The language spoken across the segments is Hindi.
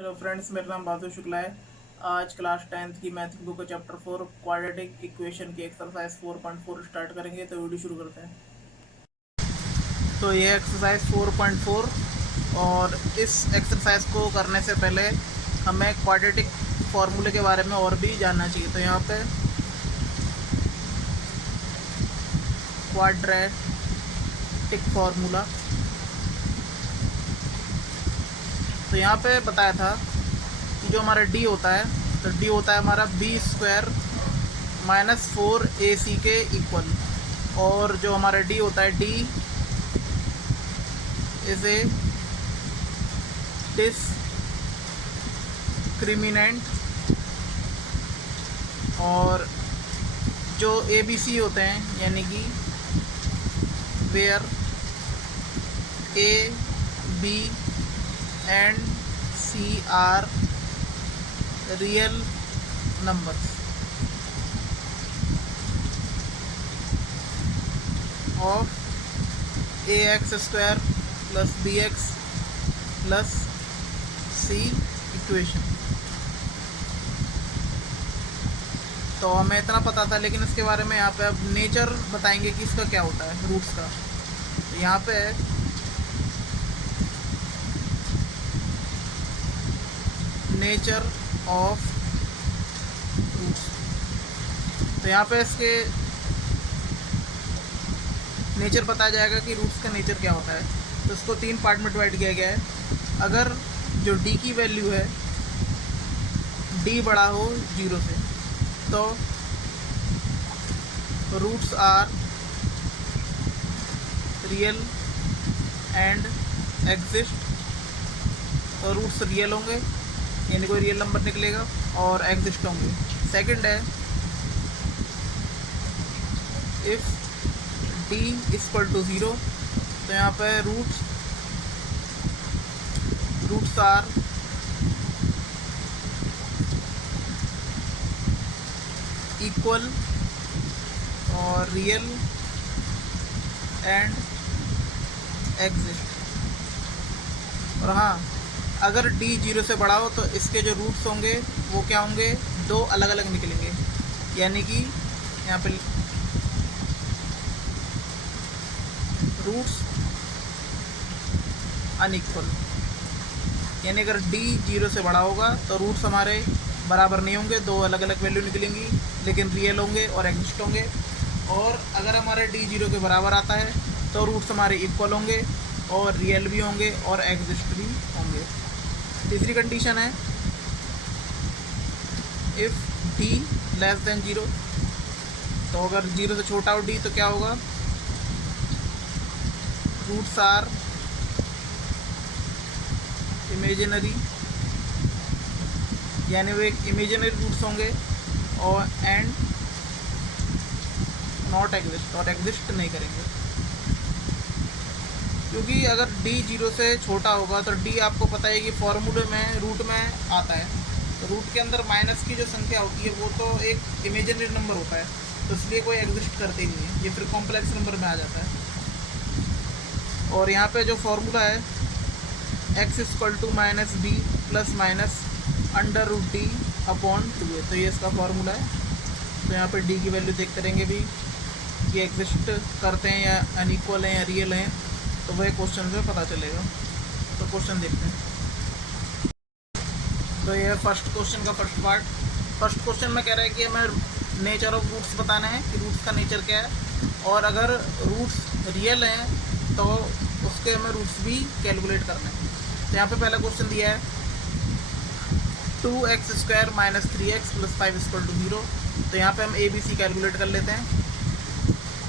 हेलो फ्रेंड्स, मेरा नाम बासु शुक्ला है। आज क्लास 10th की मैथ बुक का चैप्टर 4 क्वाड्रेटिक इक्वेशन की एक्सरसाइज 4.4 स्टार्ट करेंगे। तो वीडियो शुरू करते हैं। तो ये एक्सरसाइज 4.4, और इस एक्सरसाइज को करने से पहले हमें क्वाड्रेटिक फार्मूले के बारे में और भी जानना चाहिए। तो यहाँ पे क्वाड्रेटिक फार्मूला, तो यहाँ पे बताया था कि जो हमारा डी होता है, तो डी होता है हमारा b² माइनस 4ac के इक्वल। और जो हमारा डी होता है, डी इज ए डिस्क्रिमिनेंट, और जो ए बी सी होते हैं यानी कि where a b and c are real numbers of ax² plus bx plus c equation. तो हमें इतना पता था, लेकिन इसके बारे में यहाँ पे अब नेचर बताएंगे कि इसका क्या होता है, रूट्स का। तो यहाँ पे नेचर ऑफ रूट्स, तो यहाँ पे इसके नेचर बताया जाएगा कि रूट्स का नेचर क्या होता है। तो इसको 3 पार्ट में डिवाइड किया गया है। अगर जो डी की वैल्यू है, डी बड़ा हो 0 से, तो roots are real and exist. तो रूट्स रियल होंगे यानी कोई रियल नंबर निकलेगा, और एग्जिस्ट होंगे। सेकंड है, इफ़ डी इक्वल टू 0, तो यहाँ पे रूट्स आर इक्वल और रियल एंड एग्जिस्ट। और हाँ, अगर डी 0 से बड़ा हो तो इसके जो रूट्स होंगे वो क्या होंगे, 2 अलग अलग निकलेंगे। यानी कि यहाँ पे रूट्स अनइक्वल, यानी अगर डी 0 से बड़ा होगा तो रूट्स हमारे बराबर नहीं होंगे, 2 अलग अलग वैल्यू निकलेंगी, लेकिन रियल होंगे और एग्जिस्ट होंगे। और अगर हमारे डी 0 के बराबर आता है तो रूट्स हमारे इक्वल होंगे और रियल भी होंगे और एग्जिस्ट भी होंगे। तीसरी कंडीशन है, इफ़ डी लेस देन 0, तो अगर 0 से छोटा हो डी तो क्या होगा, रूट्स आर इमेजिनरी, यानी वो एक इमेजिनरी रूट्स होंगे, और एंड नॉट एग्जिस्ट, और एग्जिस्ट नहीं करेंगे। क्योंकि अगर डी 0 से छोटा होगा तो डी आपको पता है कि फॉर्मूले में रूट में आता है, तो रूट के अंदर माइनस की जो संख्या होती है वो तो एक इमेजिनरी नंबर होता है, तो इसलिए कोई एग्जिस्ट करते ही नहीं है, ये फिर कॉम्प्लेक्स नंबर में आ जाता है। और यहाँ पे जो फॉर्मूला है, x equal to minus b plus minus under root d upon 2 है, तो ये इसका फार्मूला है। तो यहाँ पे डी की वैल्यू देख करेंगे भी कि एग्जिस्ट करते हैं या अनइक्वल हैं या रियल हैं, तो वह क्वेश्चन में पता चलेगा। तो क्वेश्चन देखते हैं। तो ये फर्स्ट क्वेश्चन का फर्स्ट पार्ट। फर्स्ट क्वेश्चन में कह रहा है कि हमें नेचर ऑफ रूट्स बताना है कि रूट्स का नेचर क्या है, और अगर रूट्स रियल हैं तो उसके हमें रूट्स भी कैलकुलेट करना है। तो यहाँ पे पहला क्वेश्चन दिया है 2x² minus 3x plus 5 equal to 0। तो यहाँ पे हम ए बी सी कैलकुलेट कर लेते हैं।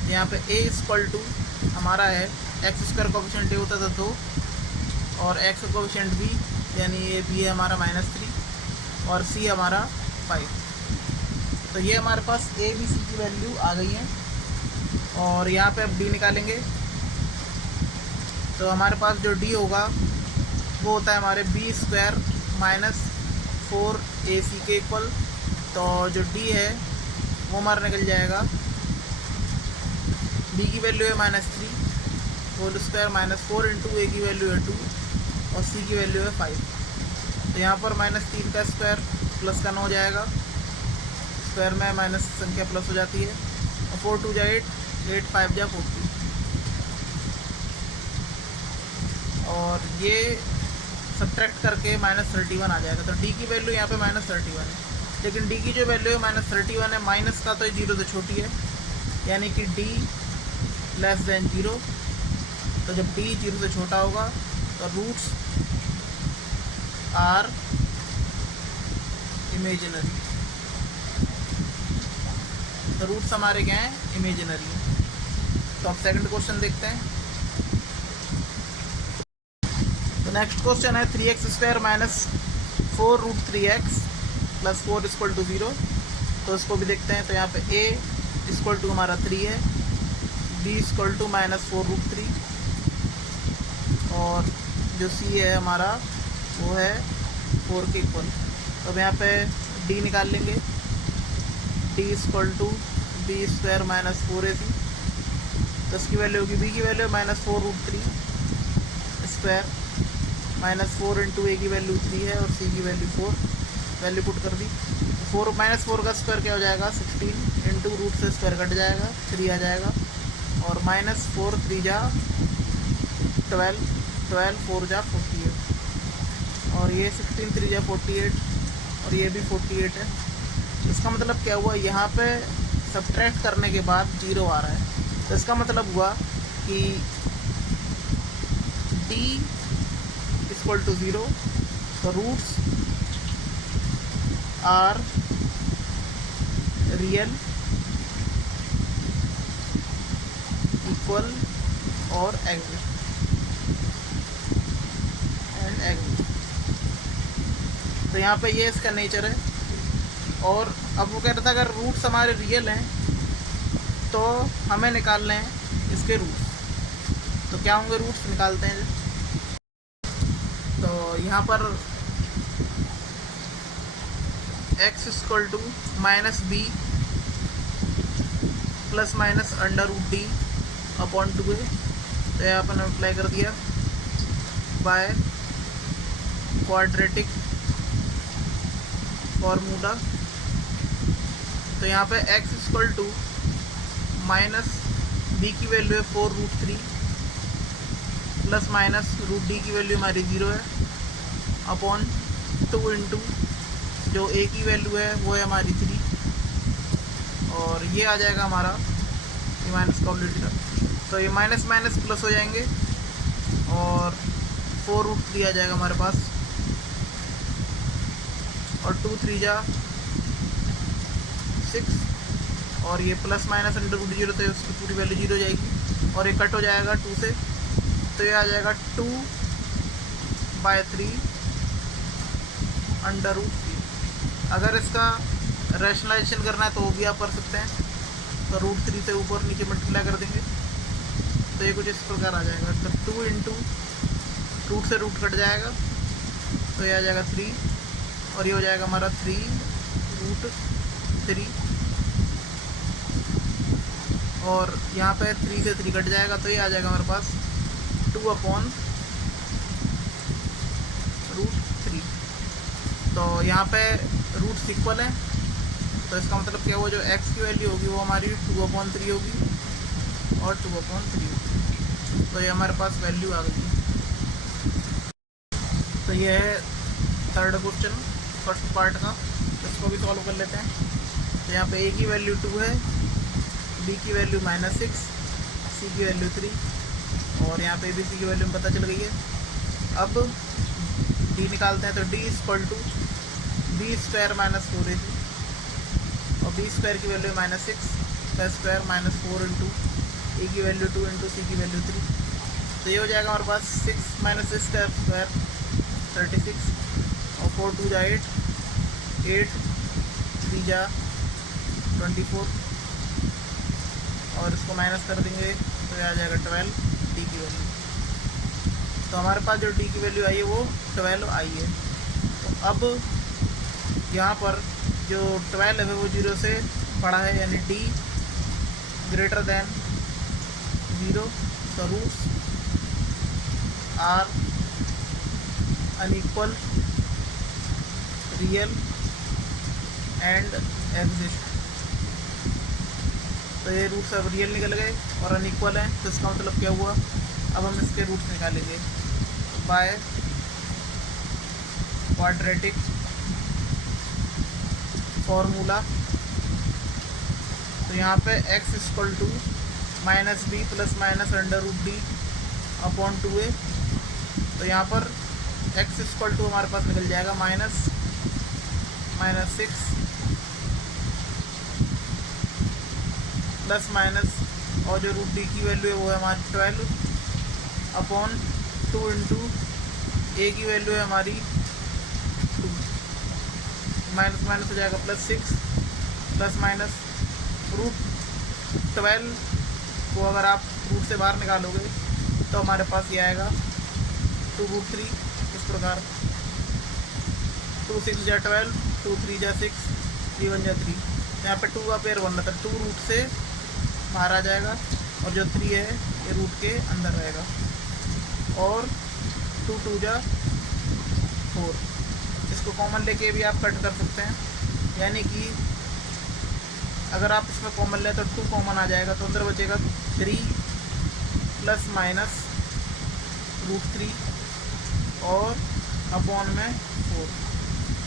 यहाँ पे a इक्वल टू हमारा है x² कोएफिशिएंट ए होता था 2, और x का कोएफिशिएंट b यानी ए बी है हमारा -3, और c हमारा 5। तो ये हमारे पास ए बी सी की वैल्यू आ गई है, और यहाँ पे अब d निकालेंगे। तो हमारे पास जो d होगा वो होता है हमारे b² माइनस 4ac के इक्वल। तो जो d है वो हमारा निकल जाएगा, b की वैल्यू है -3 whole square minus 4 into a की वैल्यू है 2 और c की वैल्यू है 5। तो यहाँ पर -3 का स्क्वायर प्लस का 9 हो जाएगा, स्क्वायर में माइनस संख्या प्लस हो जाती है। और 4 2 जा 8, 8 5 जा 40। और ये सब्ट्रैक्ट करके -31 आ जाएगा। तो डी की वैल्यू यहाँ पे -31 है, लेकिन डी की जो वैल्यू है -31 है, माइनस का तो 0 से छोटी है, यानी कि डी लेस देन 0। तो जब डी 0 से छोटा होगा तो रूट्स आर इमेजिनरी। तो रूट्स हमारे क्या हैं? इमेजिनरी है। तो अब सेकंड क्वेश्चन देखते हैं। तो नेक्स्ट क्वेश्चन है 3x² - 4√3x + 4 = 0। तो इसको भी देखते हैं। तो यहाँ पे a = हमारा 3 है, b = -4√3, और जो c है हमारा वो है 4 के इक्वल। तो अब यहाँ पे d निकाल लेंगे। d = b² - 4ac। तो इसकी वैल्यू होगी, b की वैल्यू -4√3 स्क्वायर, -4 × a की वैल्यू 3 है और c की वैल्यू 4। वैल्यू पुट कर दी। 4 -4 का स्क्वायर क्या हो जाएगा? 16 × रूट से स्क्वायर कट जाएगा, 3 आ जाएगा। और -4 3 जा 12, 12 4 जा 48, और ये 16 3 जा 48, और ये भी 48 है। इसका मतलब क्या हुआ? यहाँ पे सब्ट्रैक्ट करने के बाद 0 आ रहा है। तो इसका मतलब हुआ कि d = 0। तो रूट्स आर रियल, इक्वल और एग्जिस्ट एंड एग्जिस्ट। तो यहाँ पे ये इसका नेचर है। और अब वो कह रहा था अगर रूट्स हमारे रियल हैं तो हमें निकालने हैं इसके रूट्स। तो क्या होंगे रूट्स? निकालते हैं। तो यहाँ पर x = -b ± √d upon 2a। तो यहाँ पर अप्लाई कर दिया बाय क्वाड्रेटिक फार्मूला। तो यहाँ पे x = -b की वैल्यू है 4√3 ± √d की वैल्यू हमारी 0 है, अपॉन 2 × जो a की वैल्यू है वो है हमारी 3, और ये आ जाएगा हमारा ये माइनस का ऑलरेडी था। तो ये माइनस माइनस प्लस हो जाएंगे, और 4√3 आ जाएगा हमारे पास, और 2 3 जा 6, और ये प्लस माइनस √0 तो उसकी पूरी वैल्यू 0 हो जाएगी, और ये कट हो जाएगा 2 से। तो ये आ जाएगा 2/3 √3। अगर इसका रैशनलाइजेशन करना है तो वो भी आप कर सकते हैं। तो √3 से ऊपर नीचे मल्टीप्लाई कर देंगे तो ये कुछ इस प्रकार आ जाएगा। तो 2 × रूट से रूट कट जाएगा, तो ये आ जाएगा 3, और ये हो जाएगा हमारा 3√3, और यहाँ पे 3 से 3 कट जाएगा, तो ये आ जाएगा हमारे पास 2/√3। तो यहाँ पे रूट्स इक्वल हैं, तो इसका मतलब क्या हुआ? जो x की वैल्यू होगी वो हमारी 2/3 होगी और 2/3 होगी। तो ये हमारे पास वैल्यू आ गई है। तो ये है थर्ड क्वेश्चन फर्स्ट पार्ट का, इसको भी सॉल्व कर लेते हैं। तो यहाँ पे a की वैल्यू 2 है, b की वैल्यू -6, c की वैल्यू 3, और यहाँ पे abc की वैल्यू पता चल गई है। अब d निकालते हैं। तो d = b² - 4ac, और b² की वैल्यू -6 का स्क्वायर -4 × a की वैल्यू 2 × c की वैल्यू 3। तो ये हो जाएगा हमारे पास 6 - 6 का स्क्वायर 36, और 4 2 जा 8, 8 3 जा 24, और इसको माइनस कर देंगे तो ये आ जाएगा 12 d की वैल्यू। तो हमारे पास जो d की वैल्यू आई है वो 12 आई है। तो अब यहाँ पर जो 12 है वो 0 से बड़ा है, यानी d > 0। तो roots are unequal real and exist. तो ये रूट्स अब रियल निकल गए और अनइक्वल हैं, तो इसका मतलब क्या हुआ, अब हम इसके रूट्स निकालेंगे बाय क्वाड्रेटिक फॉर्मूला। तो यहाँ पे x equal to minus b plus minus under root d upon 2a। तो यहाँ पर x इक्वल टू हमारे पास निकल जाएगा माइनस 6 प्लस माइनस, और जो रूट डी की वैल्यू है वो है हमारी 12 अपॉन 2 इंटू ए की वैल्यू है हमारी 2, माइनस माइनस हो जाएगा प्लस 6 प्लस माइनस रूट 12 को अगर आप रूट से बाहर निकालोगे तो हमारे पास ये आएगा 2√3। इस प्रकार 2 6 जा 12, 2 3 जा 6, 3 1 जा 3। यहाँ पे 2 का पेयर बन रहा था, 2 रूट से बाहर आ जाएगा और जो 3 है ये रूट के अंदर रहेगा, और 2 2 जा 4। इसको कॉमन लेके भी आप कट कर सकते हैं, यानी कि अगर आप इसमें कॉमन लें तो 2 कॉमन आ जाएगा, तो अंदर बचेगा 3 प्लस माइनस √3 और अपॉन में 4,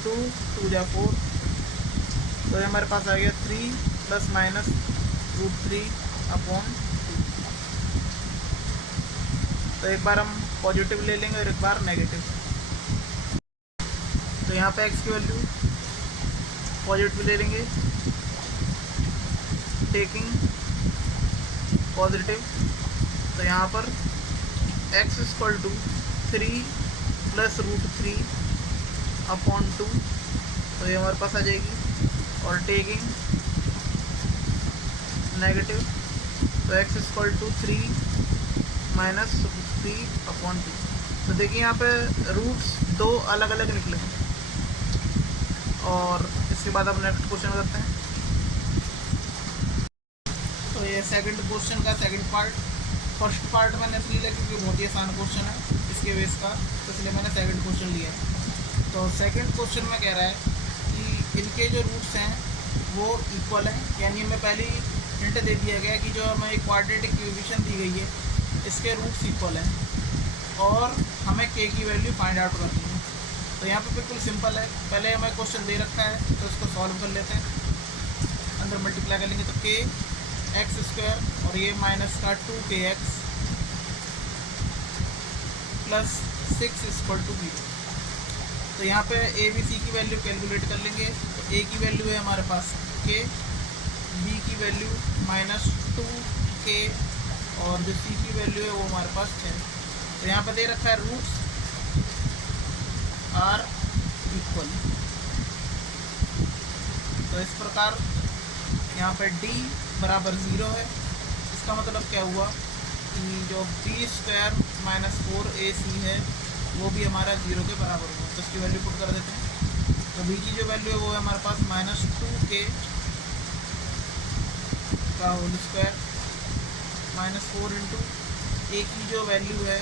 2 2 जा 4। तो ये हमारे पास आ गया 3 प्लस माइनस √3 अपॉन 2। तो एक बार हम पॉजिटिव ले लेंगे और एक बार नेगेटिव। तो यहाँ पे x की वैल्यू पॉजिटिव ले लेंगे, टेकिंग पॉजिटिव। तो यहाँ पर x equal to 3 plus √3 upon 2, तो ये हमारे पास आ जाएगी, और टेकिंग नेगेटिव। तो x equal to 3 minus √3 upon 2। तो देखिए यहाँ पे रूट्स 2 अलग अलग निकले हैं। और इसके बाद अब नेक्स्ट क्वेश्चन करते हैं। तो ये सेकंड क्वेश्चन का सेकंड पार्ट। फर्स्ट पार्ट मैंने इसलिए लिया क्योंकि बहुत ही आसान क्वेश्चन है इसके बेस का, तो इसलिए मैंने सेकंड क्वेश्चन लिया है। तो सेकंड क्वेश्चन में कह रहा है कि इनके जो रूट्स हैं वो इक्वल हैं, यानी हमें पहले ही हिंट दे दिया गया कि जो हमें क्वाड्रेटिक इक्वेशन दी गई है इसके रूट्स इक्वल हैं, और हमें k की वैल्यू फाइंड आउट करनी है। तो यहाँ पे बिल्कुल सिंपल है, पहले हमें क्वेश्चन दे रखा है तो इसको सॉल्व कर लेते हैं। अंदर मल्टीप्लाई कर लेंगे तो k x² और ये माइनस का 2kx प्लस 6 इक्वल टू 0। तो यहाँ पे a b c की वैल्यू कैलकुलेट कर लेंगे। तो a की वैल्यू है हमारे पास k, b की वैल्यू माइनस 2k, और जो c की वैल्यू है वो हमारे पास 6। तो यहाँ पे दे रखा है रूट्स आर इक्वल। तो इस प्रकार यहाँ पे d बराबर 0 है। इसका मतलब क्या हुआ कि जो b² माइनस 4ac है वो भी हमारा 0 के बराबर हुआ। तो इसकी वैल्यू पुट कर देते हैं। तो b की जो वैल्यू है वो है हमारे पास माइनस 2k का whole square minus 4 into a की जो वैल्यू है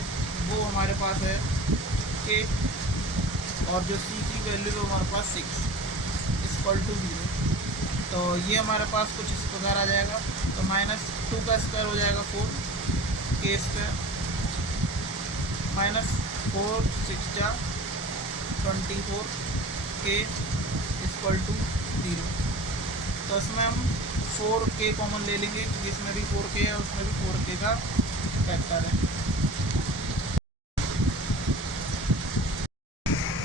वो हमारे पास है k, और जो c की वैल्यू है हमारे पास 6 इक्वल टू 0। तो ये हमारे पास कुछ इस प्रकार आ जाएगा। तो माइनस 2 का स्क्वायर हो जाएगा 4k² माइनस 4 6 जा 24k इक्वल टू 0। तो इसमें हम 4k कॉमन ले लेंगे क्योंकि इसमें भी 4k है, उसमें भी 4k का फैक्टर है।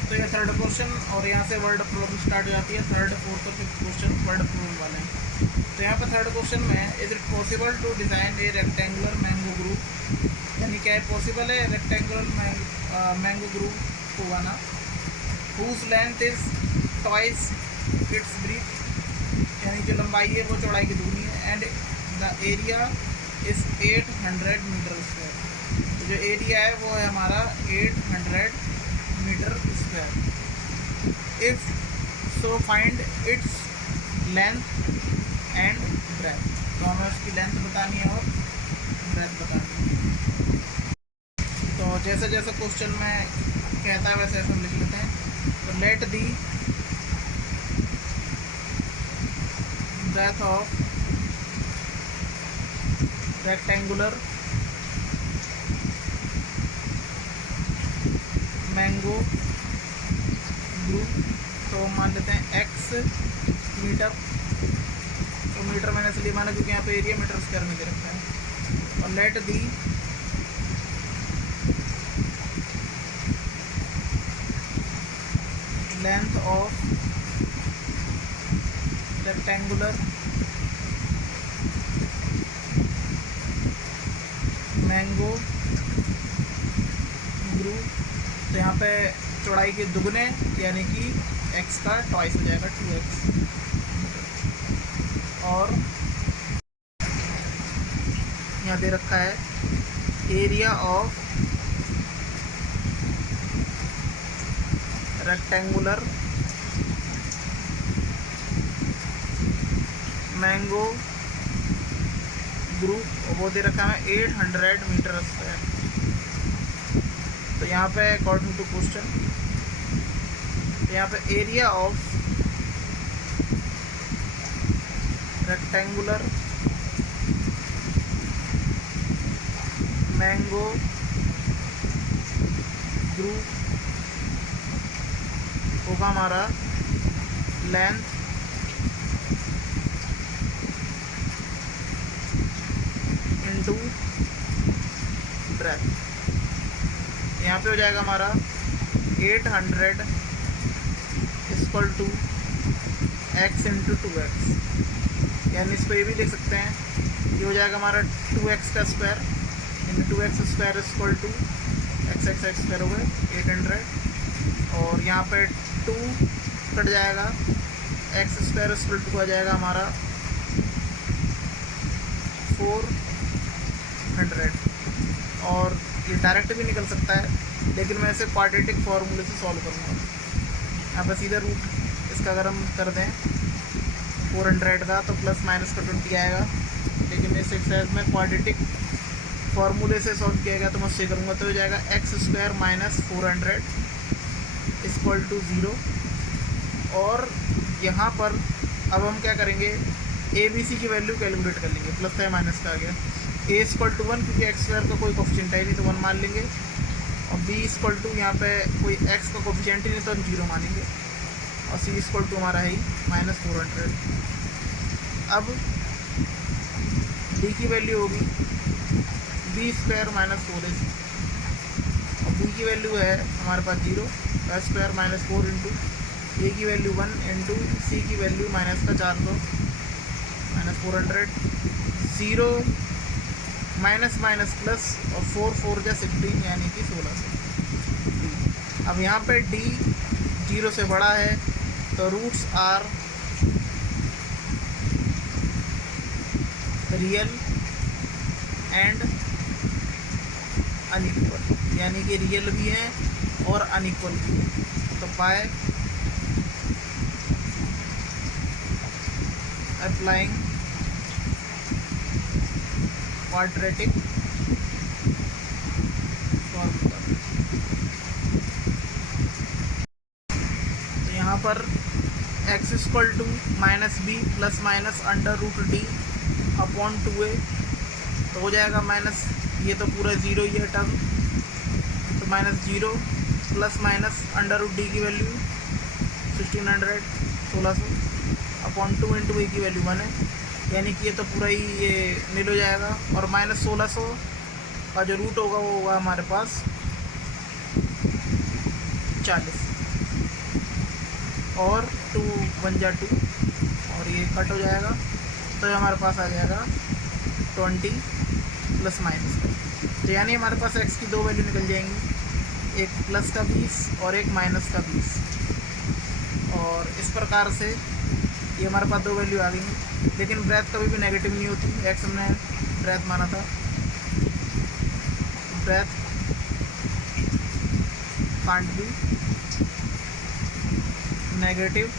तो ये थर्ड क्वेश्चन, और यहाँ से वर्ड प्रॉब्लम स्टार्ट हो जाती है। थर्ड फोर्थ और फिफ्थ क्वेश्चन वर्ड प्रॉब्लम वाले हैं। तो यहाँ पर थर्ड क्वेश्चन में is it possible to design a rectangular mango group, यानी क्या है पॉसिबल है रेक्टेंगुलर मैंगो ग्रुप को बनाना, whose length is twice its breadth, यानी जो लंबाई है वो चौड़ाई की दूनी है, and the area is 800 metre square. तो जो एरिया है वो है हमारा 800 metre square. If so find its length and breadth. तो हमें उसकी लेंथ बतानी है और ब्रेथ बतानी है। तो जैसे जैसे क्वेश्चन में कहता है वैसे हम लिख लेते हैं। तो let the breadth of rectangular mango grove, तो मान लेते हैं x मीटर, तो मीटर मैंने इसलिए माना क्योंकि यहाँ पे एरिया मीटर स्क्वायर में दे रखा है। और let the length of rectangular mango grove, तो यहाँ पे चौड़ाई के दुगने यानी कि x का ट्वाइस हो जाएगा 2x। और यहाँ दे रखा है area of rectangular mango group, वो दे रखा है 800 मीटर स्क्वायर। तो यहाँ पे अकॉर्डिंग टू क्वेश्चन, यहाँ पे area of rectangular mango group होगा हमारा लेंथ इंटू ब्रेथ। यहाँ पे हो जाएगा हमारा 800 equal to x into 2x, यानी इसको ये भी देख सकते हैं, ये हो जाएगा हमारा 2x का स्क्वायर, यानी 2x square equal to x square हो गए 800, और यहाँ पे 2 कट जाएगा, x स्क्वायर इक्वल टू आ जाएगा हमारा 400। और ये डायरेक्ट भी निकल सकता है, लेकिन मैं इसे क्वाड्रेटिक फार्मूले से सॉल्व करूँगा। यहाँ पर सीधा रूट इसका अगर हम कर दें 400 का, तो प्लस माइनस का 20 आएगा, लेकिन इस एक्सरसाइज में क्वाड्रेटिक फार्मूले से सॉल्व किया गया, तो मैं उससे करूँगा, तो हो जाएगा x square minus 400 equal to 0। और यहाँ पर अब हम क्या करेंगे, ए बी सी की वैल्यू कैलकुलेट कर लेंगे, प्लस है माइनस का आ गया, ए इक्वल टू 1 क्योंकि एक्स स्क्वायर का कोई कोफिशिएंट है नहीं तो 1 मान लेंगे, और बी इक्वल टू यहाँ पे कोई एक्स का कोफिशिएंट ही नहीं तो हम 0 मानेंगे, और सी इक्वल टू हमारा है ही माइनस 400। अब डी की वैल्यू होगी बी स्क्वायर माइनस 4ac, और बी की वैल्यू है हमारे पास 0, तो स्क्वायर माइनस 4 इंटू ए की वैल्यू 1 इंटू सी की वैल्यू माइनस का 400 माइनस 400, 0 माइनस माइनस प्लस, और 4 4 जा 16 यानी कि 1600। अब यहाँ पे डी 0 से बड़ा है, तो roots are real and unequal, यानी कि रियल भी हैं और अनइक्वल भी हैं। तो बाय अप्लाइंग क्वाड्रेटिक फॉर्मूला, तो यहाँ पर x equal to minus b plus minus under root d upon 2a, तो हो जाएगा माइनस, ये तो पूरा 0 ही है टर्म, तो minus 0 plus minus under root d की वैल्यू 1600 अपॉन 2 इंटू ए की वैल्यू 1 है, यानी कि ये तो पूरा ही ये नील हो जाएगा, और माइनस 1600 का जो रूट होगा वो होगा हमारे पास 40, और 2 1 जा 2, और ये कट हो जाएगा, तो हमारे पास आ जाएगा 20 प्लस माइनस का, तो यानी हमारे पास x की 2 वैल्यू निकल जाएंगी, एक प्लस का 20 और एक माइनस का 20, और इस प्रकार से ये हमारे पास 2 वैल्यू आ गई। लेकिन ब्रेथ कभी भी नेगेटिव नहीं होती, x हमने ब्रेथ माना था, breadth can't be negative,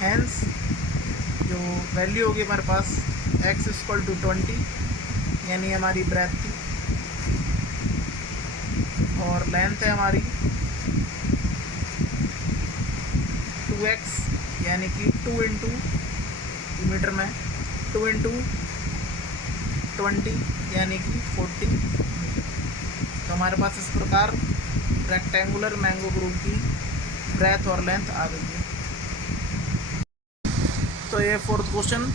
hence जो वैल्यू होगी हमारे पास x इक्वल टू 20, यानी हमारी ब्रेथ थी, और लेंथ है हमारी 2x यानी कि 2 इंटू मीटर में 2 इंटू 20 यानी कि 40 मीटर। तो हमारे पास इस प्रकार रेक्टेंगुलर मैंगो ग्रुप की ब्रेथ और लेंथ आ गई है। तो ये fourth question,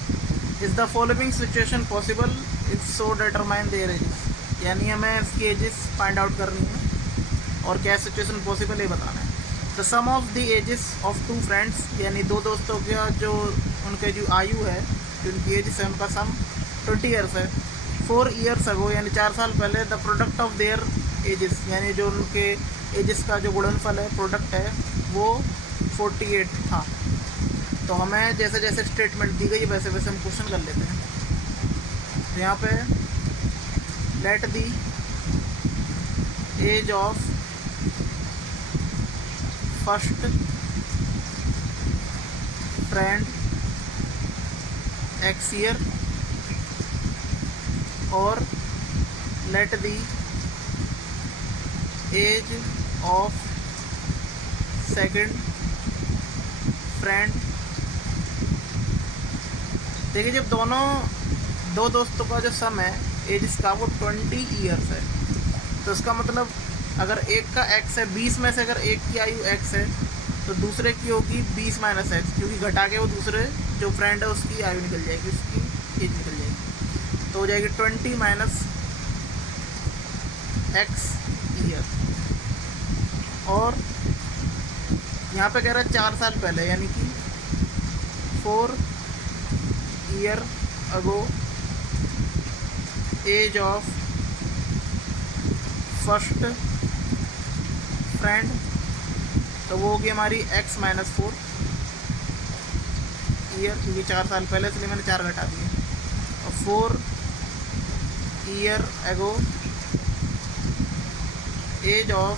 is the following situation possible is so determine there edges, यानी हमें इसकी एजेस फाइंड आउट करनी है और क्या सिचुएशन पॉसिबल है बताना है। The sum of the ages of two friends, यानी दो दोस्तों का जो उनके जो आयु है, जो उनकी एज है उनका सम 20 ईयर्स है। 4 ईयर्स अगो यानी 4 साल पहले the product of their edges, यानी जो उनके एजेस का जो गुणनफल है, प्रोडक्ट है, वो 48 था। तो हमें जैसे जैसे स्टेटमेंट दी गई वैसे वैसे हम क्वेश्चन कर लेते हैं। तो यहाँ पे let the age of first friend X year और let the age of second friend. देखिए, जब दो दोस्तों का जो सम है एज इसका वो 20 ईयर्स है, तो इसका मतलब अगर एक का एक्स है, 20 में से अगर एक की आयु एक्स है तो दूसरे की होगी 20 माइनस एक्स, क्योंकि घटा के वो दूसरे जो फ्रेंड है उसकी आयु निकल जाएगी, उसकी एज निकल जाएगी। तो हो जाएगी 20 माइनस एक्स ईयर। और यहाँ पे कह रहा है 4 साल पहले, यानी कि 4 year ago age of first friend, तो वो होगी हमारी x माइनस 4 ईयर, क्योंकि 4 साल पहले, इसलिए मैंने 4 घटा दिए। और 4 year ago age of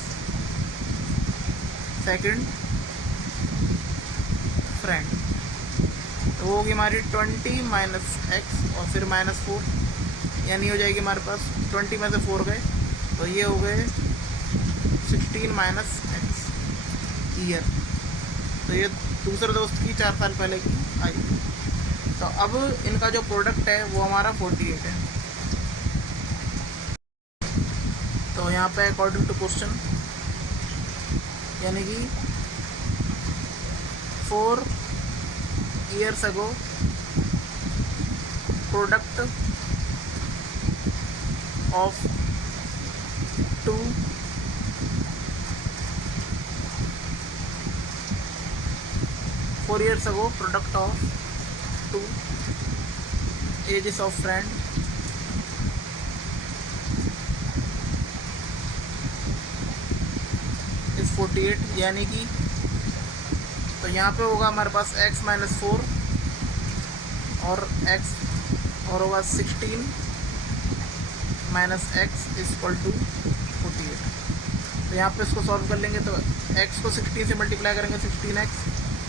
second friend, तो वो होगी हमारी 20 माइनस एक्स और फिर माइनस 4, यानी हो जाएगी हमारे पास 20 में से 4 गए तो ये हो गए 16 माइनस एक्स ईयर। तो ये दूसरे दोस्त की 4 साल पहले की आई। तो अब इनका जो प्रोडक्ट है वो हमारा 48 है। तो यहाँ पे अकॉर्डिंग टू क्वेश्चन, यानी कि 4 years ago product of 2 4 years ago product of 2 ages of friend is 48, यानी कि तो यहाँ पे होगा हमारे पास x माइनस 4 और x और होगा 16 minus x is equal to 48। तो यहाँ पे इसको सॉल्व कर लेंगे तो x को 16 से मल्टीप्लाई करेंगे 16x,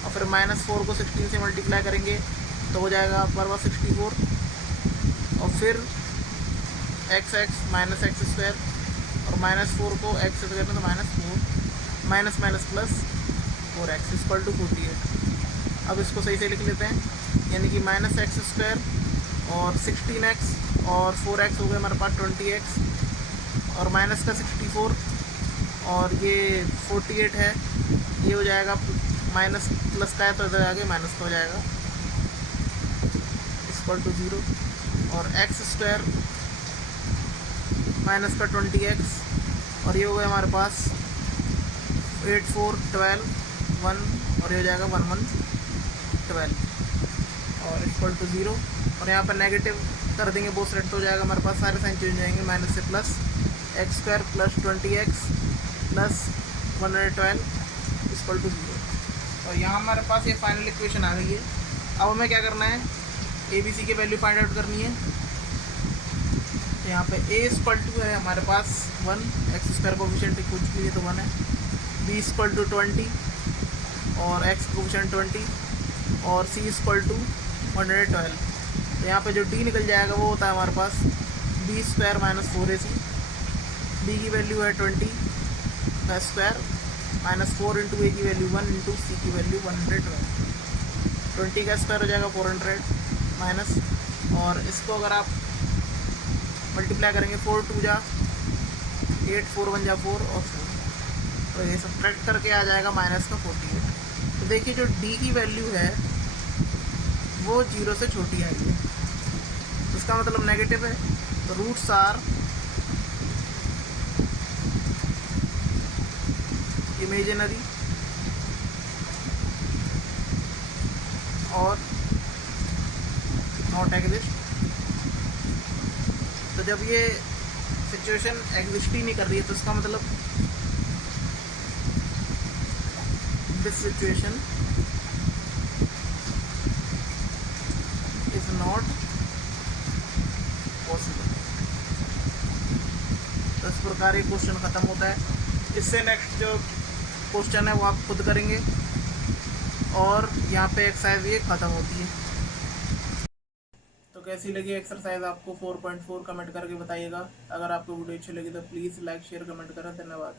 और फिर माइनस 4 को 16 से मल्टीप्लाई करेंगे तो हो जाएगा हमारे पास 64, और फिर x माइनस एक्स स्क्वायर और माइनस 4 को x से करेंगे तो minus 4 minus minus plus 4x equal to 48। अब इसको सही से लिख लेते हैं, यानी कि माइनस एक्स स्क्वायर और 16x और 4x हो गए हमारे पास 20x और माइनस का 64 और ये 48 है, ये हो जाएगा माइनस प्लस का है तो इधर आगे माइनस का हो जाएगा इक्वल टू 0, और एक्स स्क्वायर माइनस का 20x और ये हो गया हमारे पास 8 4 12 1 और ये हो जाएगा 1 1 12 और इक्वल टू 0, और यहाँ पर नेगेटिव कर देंगे बोथ साइड तो हो जाएगा हमारे पास सारे साइन चेंज हो जाएंगे, माइनस से plus x square plus 20x plus 112 equal to 0। और यहाँ हमारे पास ये फाइनल इक्वेशन आ गई है। अब हमें क्या करना है, ए बी सी की वैल्यू फाइंड आउट करनी है। तो यहाँ पे ए इक्वल टू है हमारे पास 1, एक्स स्क्वायर कोफिशिएंट कुछ भी है तो 1 है, बी इक्वल टू 20 और एक्स कोफिशिएंट 20 और सी इक्वल टू 112। तो यहाँ पे जो डी निकल जाएगा वो होता है हमारे पास B square minus 4ac, B की वैल्यू है 20 का स्क्वायर माइनस 4 इंटू ए की वैल्यू 1 इंटू सी की वैल्यू 112। 20 का स्क्वायर हो जाएगा 400 माइनस, और इसको अगर आप मल्टीप्लाई करेंगे 4 2 जा 8, 4 1 जा 4 और 4, तो ये सब्ट्रैक्ट करके आ जाएगा माइनस का 48। तो देखिए जो डी की वैल्यू है वो 0 से छोटी आई है, इसका मतलब नेगेटिव है। तो रूट्स आर इमेजिनरी और नॉट एग्जिस्ट। तो जब ये सिचुएशन एग्जिस्ट ही नहीं कर रही है तो इसका मतलब this situation is not possible. तो इस प्रकार ये क्वेश्चन ख़त्म होता है। इससे नेक्स्ट जो क्वेश्चन है वो आप खुद करेंगे, और यहाँ पे एक्सरसाइज ये ख़त्म होती है। तो कैसी लगी एक्सरसाइज आपको 4.4 कमेंट करके बताइएगा। अगर आपको वीडियो अच्छी लगी तो प्लीज़ लाइक शेयर कमेंट करें। धन्यवाद।